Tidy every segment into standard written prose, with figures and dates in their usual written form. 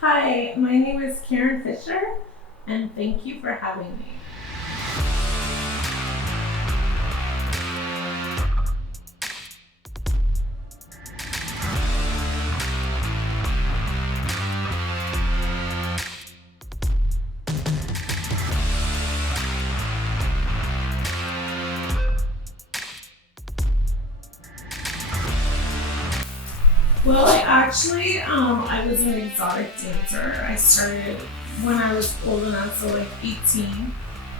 Hi, my name is Karen Fisher, and thank you for having me. Well, I was an exotic dancer. I started when I was old enough, so like 18.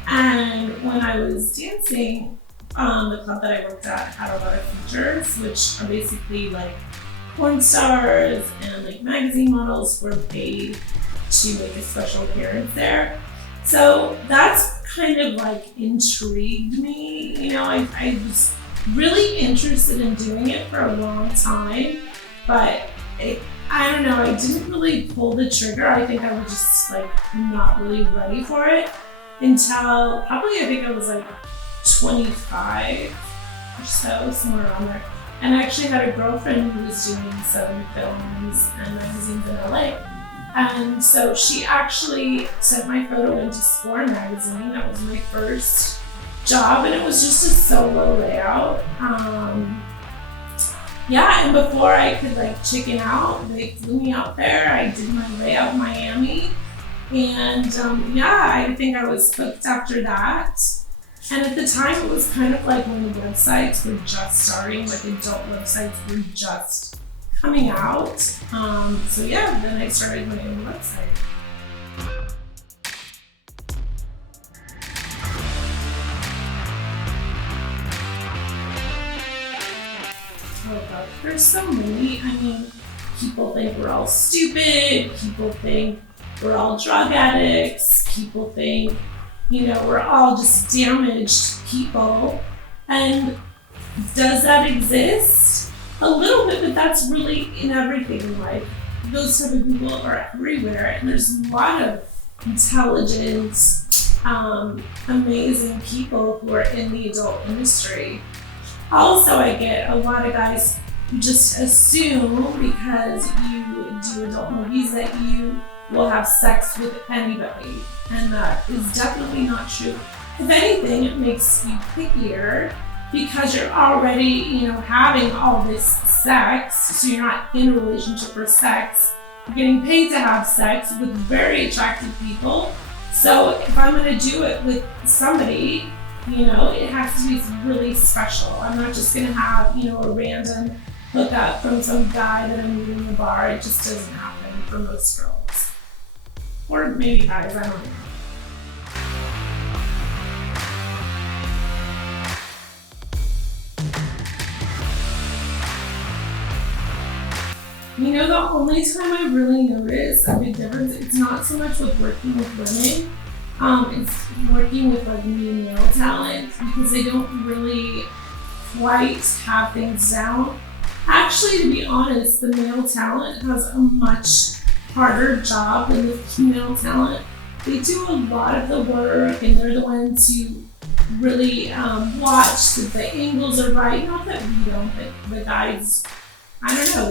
And when I was dancing, the club that I worked at had a lot of features, which are basically like porn stars and like magazine models were paid to make a special appearance there. So that's kind of like intrigued me. I was really interested in doing it for a long time. But I don't know, I didn't really pull the trigger. I think I was just like not really ready for it until probably I think I was like 25 or so, somewhere around there. And I actually had a girlfriend who was doing some films and magazines in LA. And so she actually sent my photo into Score magazine. That was my first job, and it was just a solo layout. And before I could like chicken out, they flew me out there. I did my layout in Miami, and I think I was hooked after that. And at the time, it was kind of like when the websites were just starting, like adult websites were just coming out. Then I started my own website. Oh God, there's so many. People think we're all stupid. People think we're all drug addicts. People think, we're all just damaged people. And does that exist? A little bit, but that's really in everything in life. Those type of people are everywhere, and there's a lot of intelligent, amazing people who are in the adult industry. Also, I get a lot of guys who just assume because you do adult movies that you will have sex with anybody, and that is definitely not true. If anything, it makes you pickier because you're already, having all this sex, so you're not in a relationship for sex. You're getting paid to have sex with very attractive people. So if I'm gonna do it with somebody, it has to be really special. I'm not just gonna have, a random hookup from some guy that I'm meeting in the bar. It just doesn't happen for most girls. Or maybe guys, I don't know. The only time I really notice a big difference, it's not so much with working with women, it's working with like new male talent, because they don't really quite have things down. Actually, to be honest, the male talent has a much harder job than the female talent. They do a lot of the work, and they're the ones who really watch that the angles are right. Not that we don't, but the guys, I don't know,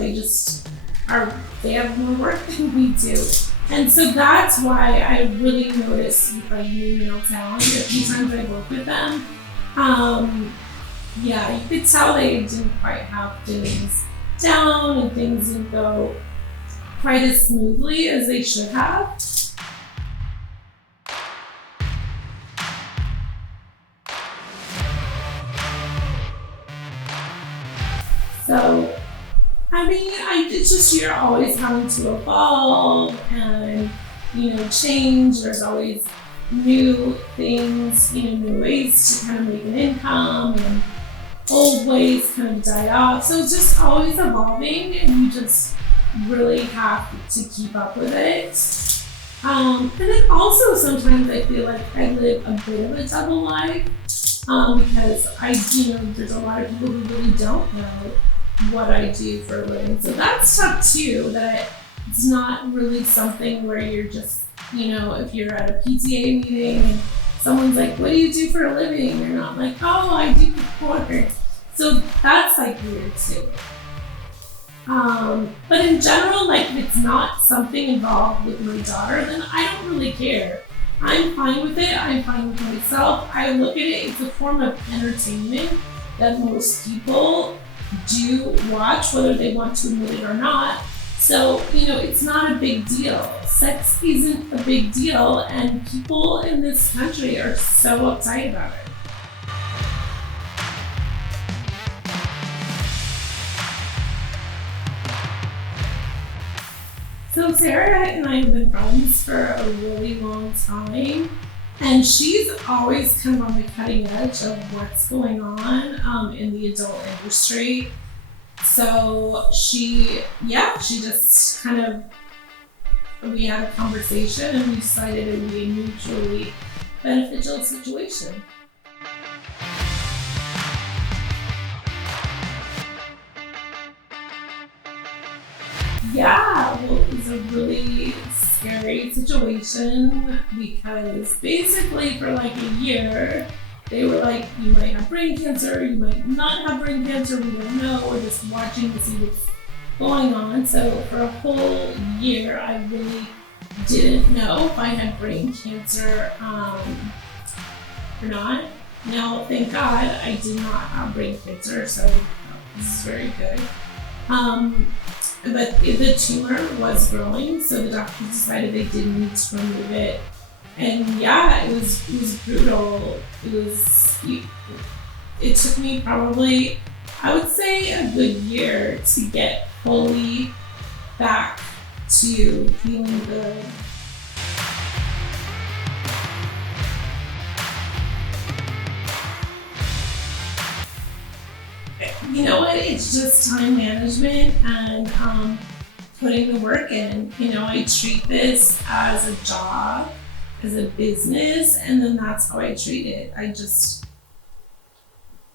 they have more work than we do. And so that's why I really notice with like new male talent. A few times I work with them, you could tell they didn't quite have things down, and things didn't go quite as smoothly as they should have. So, it's just you're always having to evolve and, change. There's always new things, new ways to kind of make an income, and old ways kind of die off. So it's just always evolving, and you just really have to keep up with it. And then also sometimes I feel like I live a bit of a double life, because there's a lot of people who really don't know what I do for a living. So that's tough too, that it's not really something where you're just, if you're at a PTA meeting and someone's like, what do you do for a living? You're not like, oh, I do porn. So that's like weird too. But in general, like if it's not something involved with my daughter, then I don't really care. I'm fine with it. I'm fine with myself. I look at it, it's a form of entertainment that most people do watch, whether they want to admit it or not. So, it's not a big deal. Sex isn't a big deal, and people in this country are so uptight about it. So Sarah and I have been friends for a really long time, and she's always kind of on the cutting edge of what's going on in the adult industry. So she just kind of, we had a conversation and we decided it would be a mutually beneficial situation. Yeah, well, it was a really scary situation because basically for like a year, they were like, you might have brain cancer, you might not have brain cancer, we don't know, we're just watching to see what's going on. So for a whole year, I really didn't know if I had brain cancer or not. Now, thank God, I did not have brain cancer, so this is very good. But the tumor was growing, so the doctors decided they didn't need to remove it. And yeah, it was brutal. It took me probably, I would say, a good year to get fully back to feeling good. You know what? It's just time management and putting the work in. I treat this as a job, as a business, and then that's how I treat it. I just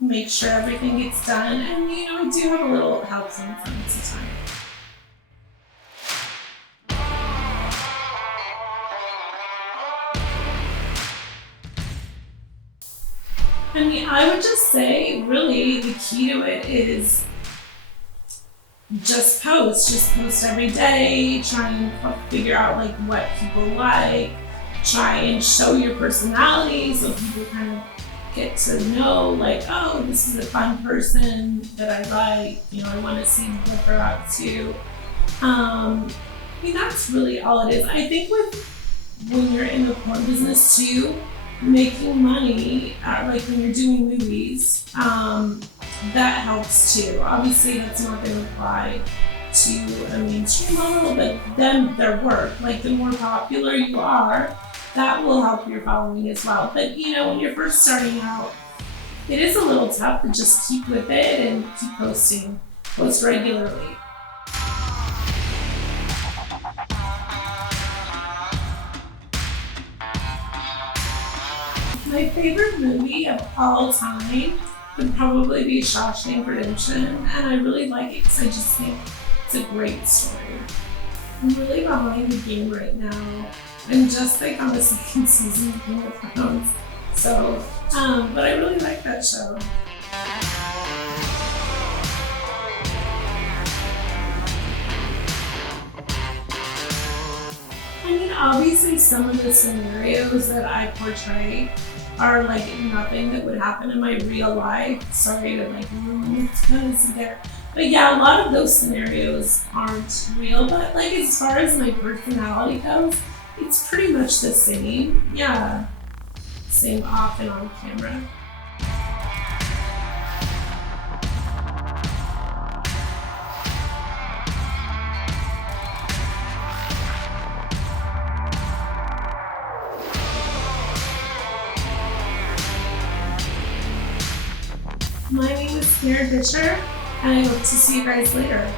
make sure everything gets done, and I do have a little help from time to time. I would just say, really, the key to it is just post every day, try and figure out like what people like, try and show your personality so people kind of get to know like, oh, this is a fun person that I like, I want to see what they're up to. That's really all it is. I think when you're in the porn business too, making money, like when you're doing movies, that helps too. Obviously, that's not going to apply to a mainstream model, but then their work, like the more popular you are, that will help your following as well. But when you're first starting out, it is a little tough to just keep with it and keep post regularly. My favorite movie of all time would probably be Shawshank Redemption, and I really like it because I just think it's a great story. I'm really behind the game right now. I'm just like on the second season of Game of Thrones, so but I really like that show. Obviously some of the scenarios that I portray are like nothing that would happen in my real life. Sorry to like ruin this there. But yeah, a lot of those scenarios aren't real, but like as far as my personality goes, it's pretty much the same. Yeah, same off and on camera. My name is Karen Fisher, and I hope to see you guys later.